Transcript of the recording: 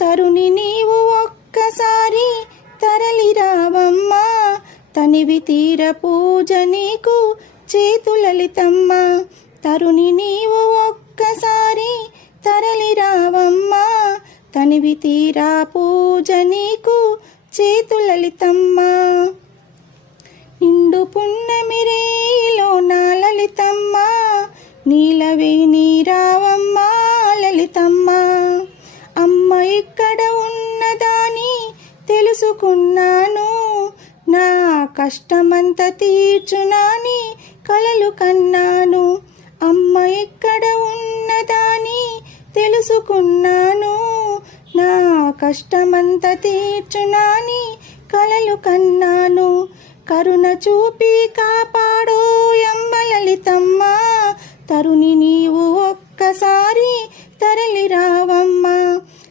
తరుణి నీవు ఒక్కసారి తరలి రావమ్మా, తనివి తీర పూజ నీకు చేతులలితమ్మ. తరుణి నీవు ఒక్కసారి తరలి రావమ్మా, తనివి తీర పూజ నీకు చేతులలితమ్మ. నిండు పున్నమి రేయిలో నా లలితమ్మ, నీలవేణి రావమ్మ లలితమ్మ. అమ్మ ఇక్కడ ఉన్నదాని తెలుసుకున్నాను, నా కష్టమంత తీర్చునాని కలలు కన్నాను. అమ్మ ఇక్కడ ఉన్నదాని తెలుసుకున్నాను, నా కష్టమంత తీర్చునాని కలలు కన్నాను. కరుణ చూపి కాపాడో యమ్మ లలితమ్మ, తరుణి నీవు ఒక్కసారి తరలి రావమ్మ.